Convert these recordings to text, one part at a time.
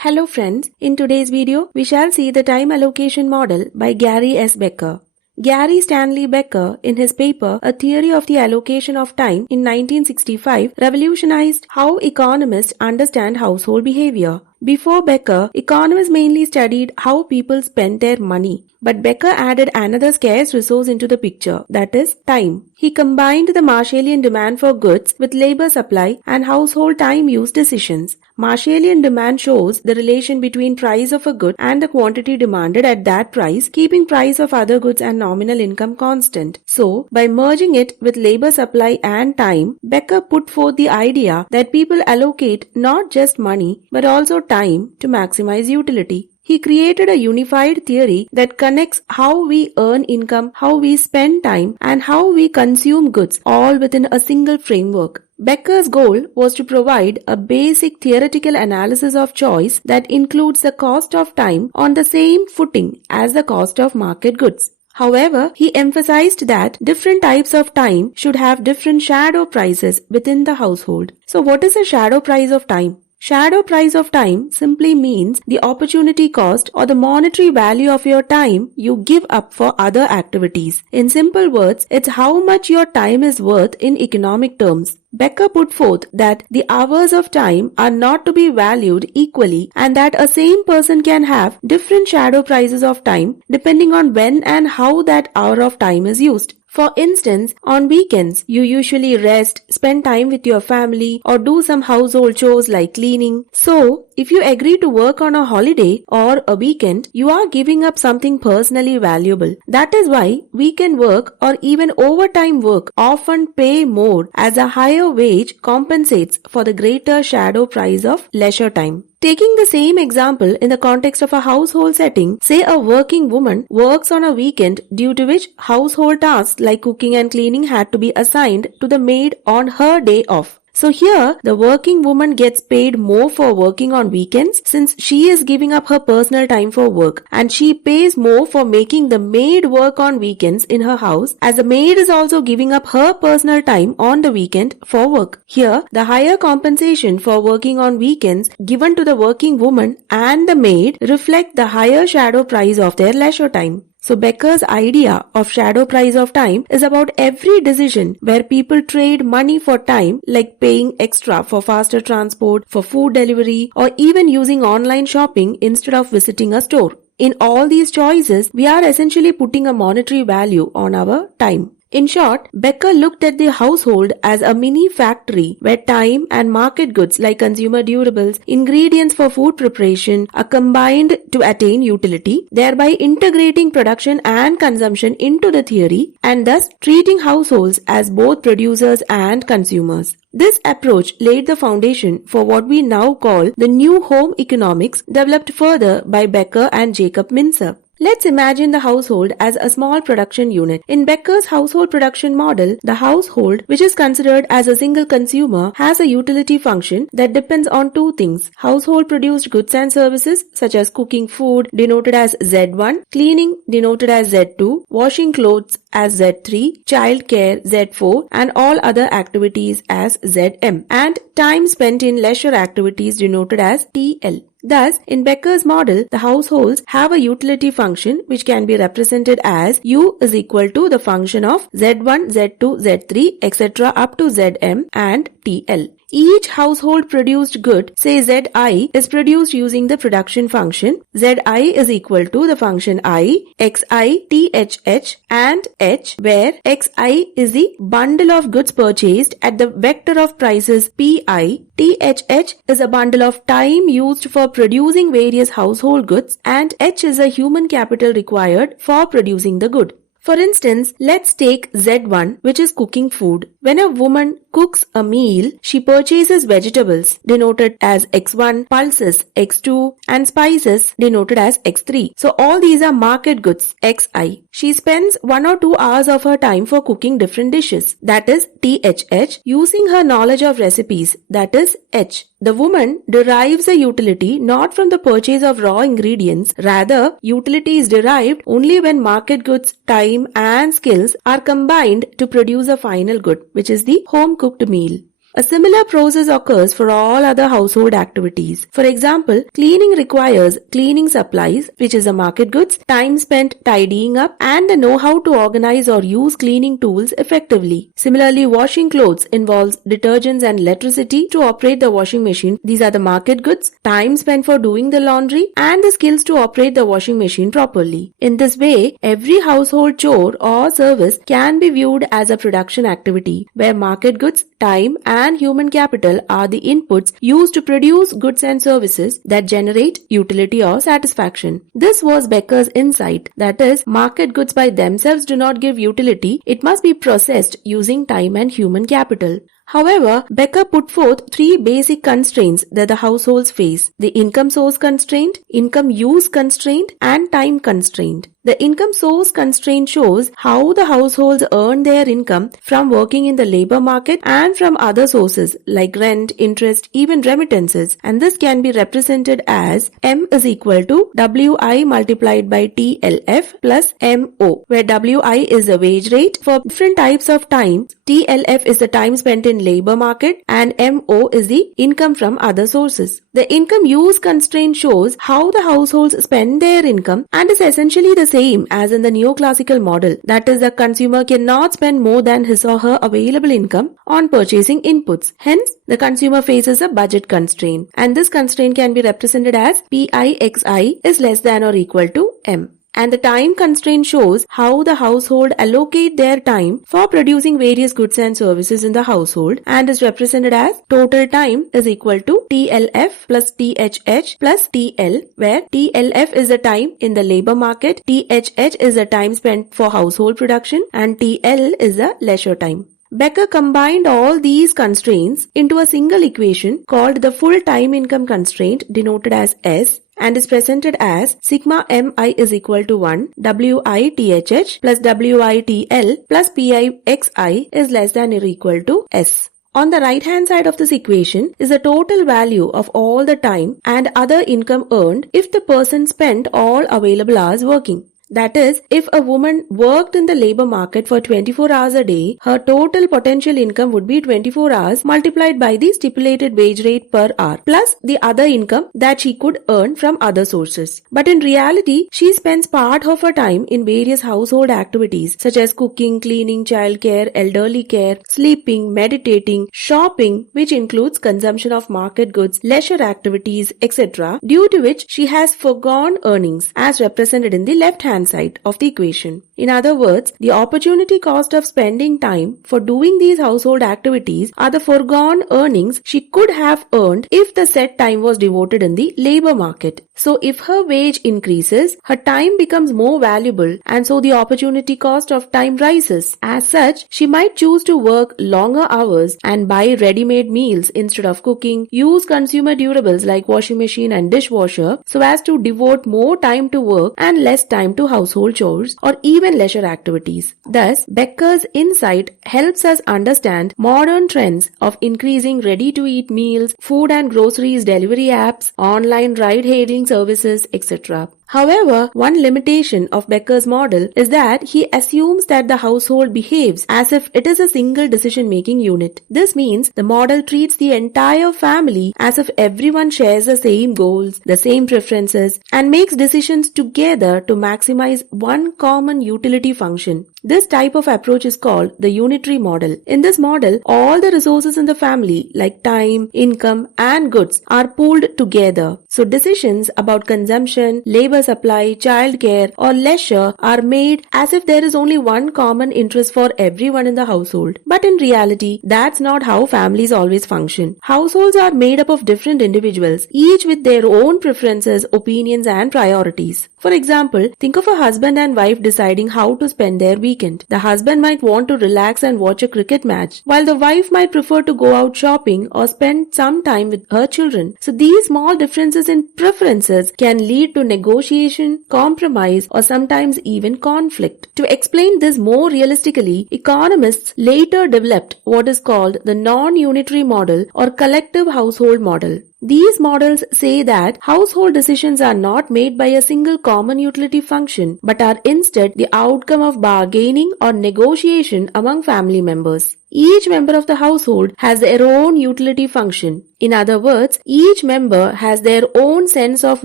Hello friends, in today's video, we shall see the time allocation model by Gary S. Becker. Gary Stanley Becker, in his paper A Theory of the Allocation of Time in 1965, revolutionized how economists understand household behavior. Before Becker, economists mainly studied how people spent their money. But Becker added another scarce resource into the picture, that is, time. He combined the Marshallian demand for goods with labor supply and household time use decisions. Marshallian demand shows the relation between price of a good and the quantity demanded at that price, keeping price of other goods and nominal income constant. So, by merging it with labor supply and time, Becker put forth the idea that people allocate not just money but also time to maximize utility. He created a unified theory that connects how we earn income, how we spend time, and how we consume goods, all within a single framework. Becker's goal was to provide a basic theoretical analysis of choice that includes the cost of time on the same footing as the cost of market goods. However, he emphasized that different types of time should have different shadow prices within the household. So what is a shadow price of time? Shadow price of time simply means the opportunity cost or the monetary value of your time you give up for other activities. In simple words, it's how much your time is worth in economic terms. Becker put forth that the hours of time are not to be valued equally and that a same person can have different shadow prices of time depending on when and how that hour of time is used. For instance, on weekends, you usually rest, spend time with your family, or do some household chores like cleaning. So, if you agree to work on a holiday or a weekend, you are giving up something personally valuable. That is why weekend work or even overtime work often pay more as a higher wage compensates for the greater shadow price of leisure time. Taking the same example in the context of a household setting, say a working woman works on a weekend due to which household tasks like cooking and cleaning had to be assigned to the maid on her day off. So here, the working woman gets paid more for working on weekends since she is giving up her personal time for work, and she pays more for making the maid work on weekends in her house as the maid is also giving up her personal time on the weekend for work. Here, the higher compensation for working on weekends given to the working woman and the maid reflect the higher shadow price of their leisure time. So Becker's idea of shadow price of time is about every decision where people trade money for time, like paying extra for faster transport, for food delivery, or even using online shopping instead of visiting a store. In all these choices, we are essentially putting a monetary value on our time. In short, Becker looked at the household as a mini factory where time and market goods like consumer durables, ingredients for food preparation are combined to attain utility, thereby integrating production and consumption into the theory and thus treating households as both producers and consumers. This approach laid the foundation for what we now call the new home economics developed further by Becker and Jacob Mincer. Let's imagine the household as a small production unit. In Becker's household production model, the household, which is considered as a single consumer, has a utility function that depends on two things: household produced goods and services such as cooking food denoted as Z1, cleaning denoted as Z2, washing clothes as Z3, childcare Z4, and all other activities as Zm, and time spent in leisure activities denoted as TL. Thus, in Becker's model, the households have a utility function which can be represented as U is equal to the function of Z1, Z2, Z3, etc. up to Zm and TL. Each household produced good, say Zi, is produced using the production function. Zi is equal to the function I, Xi, THH, and H, where Xi is the bundle of goods purchased at the vector of prices Pi, THH is a bundle of time used for producing various household goods, and H is a human capital required for producing the good. For instance, let's take Z1, which is cooking food. When a woman cooks a meal, she purchases vegetables, denoted as X1, pulses, X2, and spices, denoted as X3. So all these are market goods, Xi. She spends 1 or 2 hours of her time for cooking different dishes, that is THH, using her knowledge of recipes, that is H. The woman derives a utility not from the purchase of raw ingredients, rather utility is derived only when market goods, time and skills are combined to produce a final good, which is the home cooked meal. A similar process occurs for all other household activities. For example, cleaning requires cleaning supplies, which is the market goods, time spent tidying up, and the know-how to organize or use cleaning tools effectively. Similarly, washing clothes involves detergents and electricity to operate the washing machine. These are the market goods, time spent for doing the laundry, and the skills to operate the washing machine properly. In this way, every household chore or service can be viewed as a production activity, where market goods, time, and human capital are the inputs used to produce goods and services that generate utility or satisfaction. This was Becker's insight, that is, market goods by themselves do not give utility, it must be processed using time and human capital. However, Becker put forth three basic constraints that the households face: the income source constraint, income use constraint, and time constraint. The income source constraint shows how the households earn their income from working in the labor market and from other sources like rent, interest, even remittances, and this can be represented as M is equal to WI multiplied by TLF plus MO, where WI is the wage rate. For different types of time, TLF is the time spent in labor market and MO is the income from other sources. The income use constraint shows how the households spend their income and is essentially the same as in the neoclassical model. That is, the consumer cannot spend more than his or her available income on purchasing inputs. Hence, the consumer faces a budget constraint, and this constraint can be represented as PIXI is less than or equal to M. And the time constraint shows how the household allocate their time for producing various goods and services in the household and is represented as total time is equal to TLF plus THH plus TL, where TLF is the time in the labor market, THH is the time spent for household production, and TL is the leisure time. Becker combined all these constraints into a single equation called the full time income constraint, denoted as S, and is presented as sigma mi is equal to 1 WITHH plus WITL plus PIXI is less than or equal to S. On the right hand side of this equation is the total value of all the time and other income earned if the person spent all available hours working. That is, if a woman worked in the labor market for 24 hours a day, her total potential income would be 24 hours multiplied by the stipulated wage rate per hour, plus the other income that she could earn from other sources. But in reality, she spends part of her time in various household activities such as cooking, cleaning, childcare, elderly care, sleeping, meditating, shopping, which includes consumption of market goods, leisure activities, etc., due to which she has foregone earnings, as represented in the left-hand side of the equation. In other words, the opportunity cost of spending time for doing these household activities are the foregone earnings she could have earned if the said time was devoted in the labor market. So if her wage increases, her time becomes more valuable, and so the opportunity cost of time rises. As such, she might choose to work longer hours and buy ready-made meals instead of cooking, use consumer durables like washing machine and dishwasher so as to devote more time to work and less time to household chores or even leisure activities. Thus, Becker's insight helps us understand modern trends of increasing ready-to-eat meals, food and groceries delivery apps, online ride-hailing services, etc. However, one limitation of Becker's model is that he assumes that the household behaves as if it is a single decision-making unit. This means the model treats the entire family as if everyone shares the same goals, the same preferences, and makes decisions together to maximize one common utility function. This type of approach is called the unitary model. In this model, all the resources in the family like time, income, and goods are pooled together. So decisions about consumption, labor supply, childcare, or leisure are made as if there is only one common interest for everyone in the household. But in reality, that's not how families always function. Households are made up of different individuals, each with their own preferences, opinions, and priorities. For example, think of a husband and wife deciding how to spend their weekend. The husband might want to relax and watch a cricket match, while the wife might prefer to go out shopping or spend some time with her children. So these small differences in preferences can lead to negotiation, compromise, or sometimes even conflict. To explain this more realistically, economists later developed what is called the non-unitary model or collective household model. These models say that household decisions are not made by a single common utility function but are instead the outcome of bargaining or negotiation among family members. Each member of the household has their own utility function. In other words, each member has their own sense of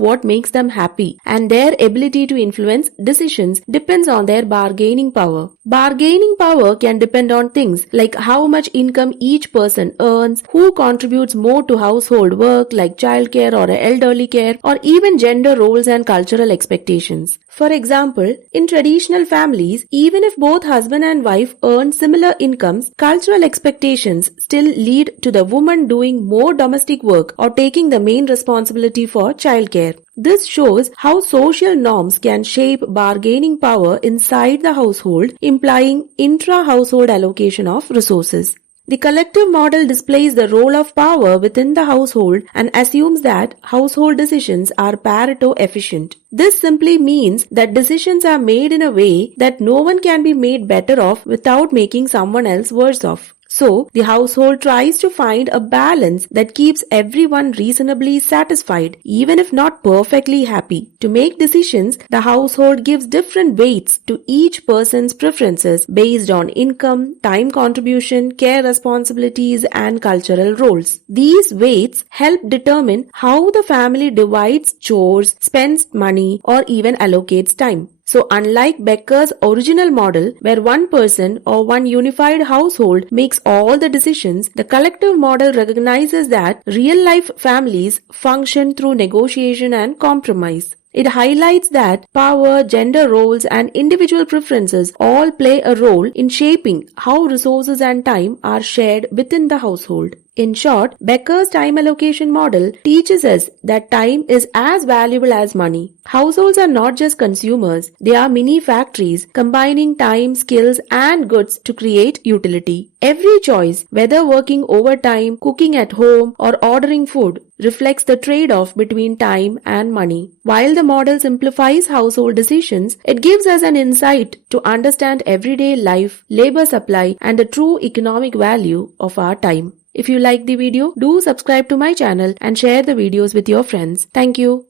what makes them happy, and their ability to influence decisions depends on their bargaining power. Bargaining power can depend on things like how much income each person earns, who contributes more to household work like childcare or elderly care, or even gender roles and cultural expectations. For example, in traditional families, even if both husband and wife earn similar incomes, cultural expectations still lead to the woman doing more domestic work or taking the main responsibility for childcare. This shows how social norms can shape bargaining power inside the household, implying intra-household allocation of resources. The collective model displays the role of power within the household and assumes that household decisions are Pareto efficient. This simply means that decisions are made in a way that no one can be made better off without making someone else worse off. So, the household tries to find a balance that keeps everyone reasonably satisfied, even if not perfectly happy. To make decisions, the household gives different weights to each person's preferences based on income, time contribution, care responsibilities, and cultural roles. These weights help determine how the family divides chores, spends money, or even allocates time. So unlike Becker's original model, where one person or one unified household makes all the decisions, the collective model recognizes that real-life families function through negotiation and compromise. It highlights that power, gender roles, and individual preferences all play a role in shaping how resources and time are shared within the household. In short, Becker's time allocation model teaches us that time is as valuable as money. Households are not just consumers, they are mini factories combining time, skills, and goods to create utility. Every choice, whether working overtime, cooking at home, or ordering food, reflects the trade-off between time and money. While the model simplifies household decisions, it gives us an insight to understand everyday life, labor supply, and the true economic value of our time. If you like the video, do subscribe to my channel and share the videos with your friends. Thank you.